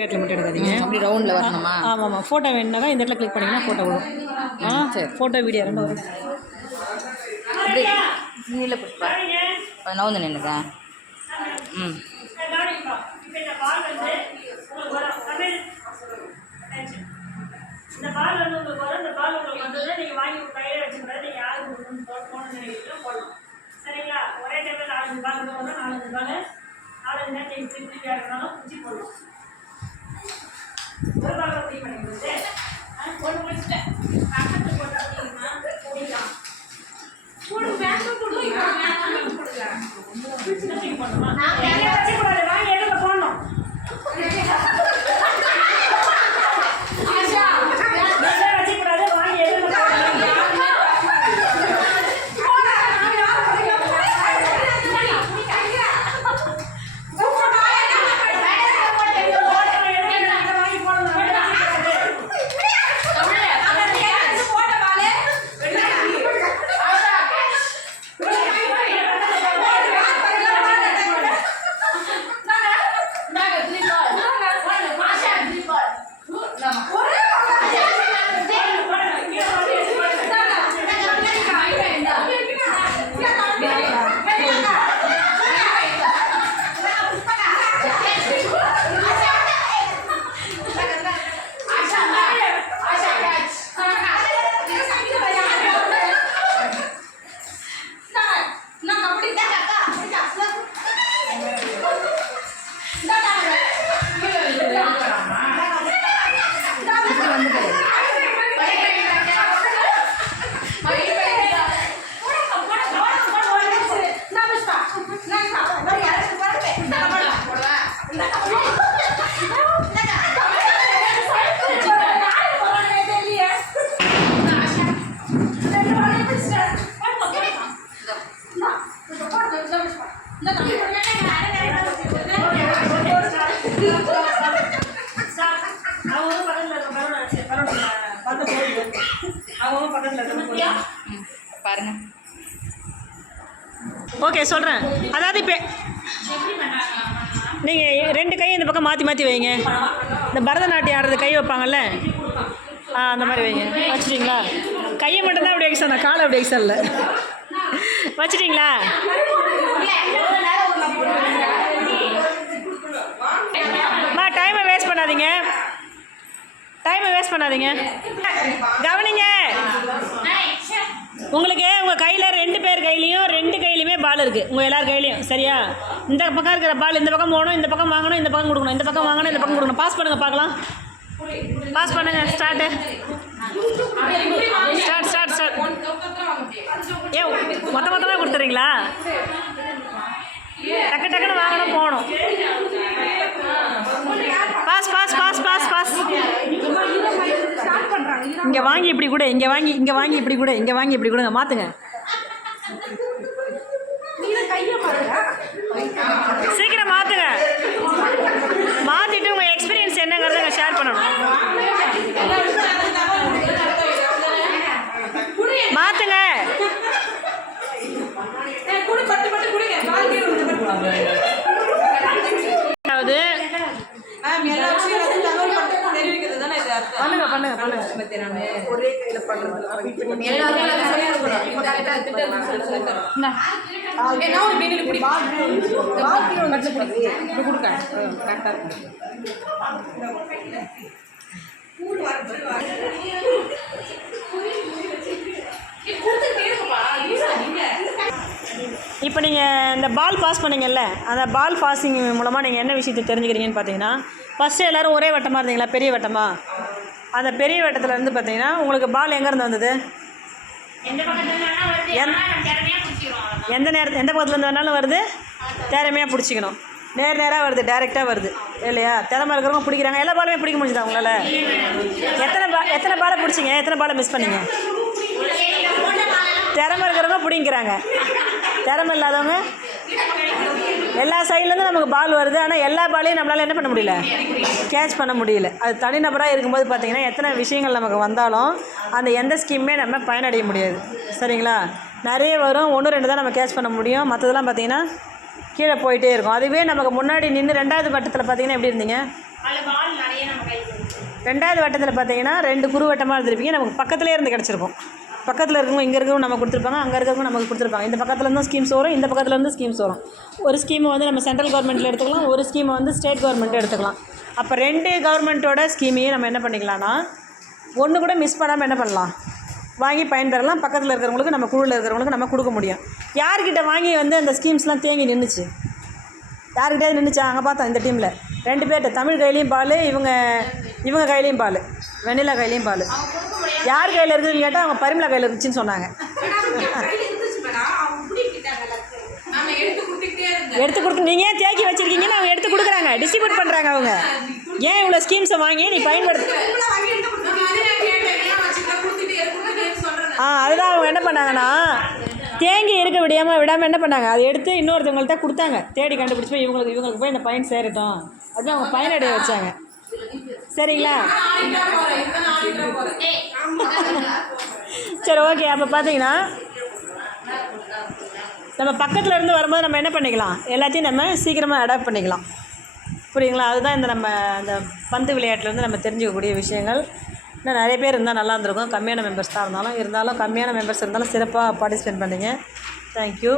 ரேட்டில் மட்டும் எடுக்காதீங்க. அப்படி ரவுண்டில் வரணுமா? ஆமாம். ஃபோட்டோ வேணுனாக்கா இந்த இடத்துல கிளிக் பண்ணிங்கன்னா ஃபோட்டோ வரும். சரி, ஃபோட்டோ வீடியோ ரெண்டும் வரும். அப்படி நீல புஷ்பா நவுந்து நின்றுக்கா. இந்த பால் வந்து உங்களுக்கு வரும். இந்த பால் உங்களுக்கு வந்தது நீங்கள் வாங்கி கையில் வச்சுக்கூடாது. நீங்கள் யாருக்கு போகணும்னு நினைக்கிறீங்களோ போடலாம். சரிங்களா? ஒரே டைமில் 4 பால் கூட வரும். 4 பால் 4 நேரத்தை திருப்பி இருந்தாலும் குச்சி போடலாம். ஒரு பால் குடி பண்ணிக்கிறது ஒன்று முடிச்சுட்டேன். பக்கத்து போட்டு அப்படின்னா குடிக்கலாம். போடு பேங்க் போடுங்க. போடணுமா? வச்சுக்கூடாது. வாங்கி எடுக்க போடணும். பாருங்க. ஓகே, சொல்கிறேன். அதாவது இப்போ நீங்கள் 2 கையை இந்த பக்கம் மாற்றி மாற்றி வைங்க. இந்த பரதநாட்டியம் ஆடுறது கை வைப்பாங்கல்ல, அந்த மாதிரி வைங்க. வச்சுட்டிங்களா? கையை மட்டும்தான் அப்படி வைக்க சொன்னேன், காலை அப்படி வைக்க சொல்லல. வச்சுட்டிங்களா? டைமை வேஸ்ட் பண்ணாதீங்க. கவனிங்க. உங்களுக்கு உங்கள் கையில் 2 பேர் கையிலையும் 2 கையிலையுமே பால் இருக்குது. உங்கள் எல்லார் கையிலையும். சரியா? இந்த பக்கம் இருக்கிற பால் இந்த பக்கம் போகணும், இந்த பக்கம் வாங்கணும், இந்த பக்கம் கொடுக்கணும், இந்த பக்கம் வாங்கணும், இந்த பக்கம் கொடுக்கணும். பாஸ் பண்ணுங்கள் பார்க்கலாம். பாஸ் பண்ணுங்கள். ஸ்டார்ட். ஏன் மொத்தமாக கொடுத்துறீங்களா? டக்குன்னு வாங்கணும், போகணும். பாஸ். இங்கே வாங்கி இப்படி கூட, இங்கே வாங்கி இப்படி கூட, இங்கே வாங்கி இப்படி கொடுங்க. மாற்றுங்க. சீக்கிரம் மாற்றுங்க. மாற்றிட்டு உங்கள் எக்ஸ்பீரியன்ஸ் என்னங்கிறத ஷேர் பண்ணணும். மாற்றுங்க. பண்ணுங்க. ஒரே கையில் இப்போ நீங்கள் இந்த பால் பாஸ் பண்ணீங்கல்ல, அந்த பால் பாஸிங் மூலமாக நீங்கள் என்ன விஷயத்தை தெரிஞ்சுக்கிறீங்கன்னு பார்த்தீங்கன்னா, ஃபஸ்ட்டு எல்லோரும் ஒரே வட்டமாக இருந்தீங்களா? பெரிய வட்டமாக. அந்த பெரிய வட்டத்தில் இருந்து பார்த்தீங்கன்னா உங்களுக்கு பால் எங்கேருந்து வந்தது? எந்த பக்கத்துலேருந்து வேணாலும் வருது. திறமையாக பிடிச்சிக்கணும். நேராக வருது, டைரெக்டாக வருது இல்லையா? திறமை இருக்கிறவங்க பிடிக்கிறாங்க. எல்லா பாலுமே பிடிக்க முடிஞ்சுதா உங்களால்? எத்தனை பாலை பிடிச்சிங்க? எத்தனை பாலை மிஸ் பண்ணிங்க? திறமை இருக்கிறவங்க பிடிங்கிறாங்க. திறமை இல்லாதவங்க எல்லா சைட்லேருந்து நமக்கு பால் வருது. ஆனால் எல்லா பாலையும் நம்மளால் என்ன பண்ண முடியல? கேட்ச் பண்ண முடியல. அது தனிநபராக இருக்கும்போது பார்த்திங்கன்னா எத்தனை விஷயங்கள் நமக்கு வந்தாலும் அந்த எந்த ஸ்கீமே நம்ம பயனடைய முடியாது. சரிங்களா? நிறைய வரும், 1-2 தான் நம்ம கேட்ச் பண்ண முடியும். மற்றதெல்லாம் பார்த்திங்கன்னா கீழே போயிட்டே இருக்கும். அதுவே நமக்கு முன்னாடி நின்று 2வது வட்டத்தில் பார்த்திங்கன்னா எப்படி இருந்தீங்க? அதில் பால் நிறைய நம்ம கையில் கொடுக்கும். ரெண்டாவது வட்டத்தில் பார்த்தீங்கன்னா 2 குறுவட்டமாக இருந்திருப்பீங்க, நமக்கு பக்கத்துலேயே இருந்து கிடச்சிருக்கும். பக்கத்தில் இருக்கவங்க இங்கே இருக்கவங்க நமக்கு கொடுத்துருப்பாங்க, அங்கே இருக்கவங்க நமக்கு கொடுத்துருப்பாங்க. இந்த பக்கத்தில் இருந்து ஸ்கீம்ஸ் வரும், இந்த பக்கத்தில் இருந்து ஸ்கீம்ஸ் வரும். ஒரு ஸ்கீமை வந்து நம்ம சென்ட்ரல் கவர்மெண்ட்டில் எடுத்துக்கலாம், ஒரு ஸ்கீமை வந்து ஸ்டேட் கவர்மெண்ட்டில் எடுத்துக்கலாம். அப்போ 2 கவர்மெண்ட்டோட ஸ்கீமையும் நம்ம என்ன பண்ணிக்கலாம்னா ஒன்று கூட மிஸ் பண்ணாமல் என்ன பண்ணலாம், வாங்கி பயன்பெறலாம். பக்கத்தில் இருக்கிறவங்களுக்கு நம்ம குழுவில் இருக்கிறவங்களுக்கு நம்ம கொடுக்க முடியும். யார்கிட்ட வாங்கி வந்து அந்த ஸ்கீம்ஸ்லாம் தேங்கி நின்றுச்சு, யார்கிட்டே நின்றுச்சா? அங்கே பார்த்தோம் இந்த டீமில் 2 பேர்கிட்ட, தமிழ் கையிலையும் பால், இவங்க கையிலையும் பால், வெண்ணிலா கையிலையும் பால். யார் கையில் இருக்குதுன்னு கேட்டால் அவங்க பரிமளா கையில் இருந்துச்சுன்னு சொன்னாங்க. எடுத்து கொடுத்து நீங்கள் ஏன் தேக்கி வச்சுருக்கீங்கன்னு அவங்க எடுத்து கொடுக்குறாங்க, டிஸ்ட்ரிபியூட் பண்ணுறாங்க. அவங்க ஏன் இவ்வளோ ஸ்கீம்ஸை வாங்கி நீ பயன்படுத்து. அதுதான் அவங்க என்ன பண்ணாங்கன்னா தேங்கி இருக்க விடாமல் என்ன பண்ணாங்க, அதை எடுத்து இன்னொருத்தவங்கள்ட்ட கொடுத்தாங்க. தேடி கண்டுபிடிச்சி போய் இவங்களுக்கு போய் இந்த பயன் சேரட்டும் அப்படின்னு அவங்க பயனடைய வச்சாங்க. சரிங்களா? சரி, ஓகே. அப்போ பார்த்தீங்கன்னா நம்ம பக்கத்தில் இருந்து வரும்போது நம்ம என்ன பண்ணிக்கலாம், எல்லாத்தையும் நம்ம சீக்கிரமாக அடாப்ட் பண்ணிக்கலாம். புரியுங்களா? அதுதான் இந்த பந்து விளையாட்டுலேருந்து நம்ம தெரிஞ்சுக்கக்கூடிய விஷயங்கள். இன்னும் நிறைய பேர் இருந்தால் நல்லா இருந்திருக்கும். கம்மியான மெம்பர்ஸ் தான் இருந்தாலும் கம்மியான மெம்பர்ஸ் இருந்தாலும் சிறப்பாக பார்ட்டிசிபேட் பண்ணிங்க. தேங்க்யூ.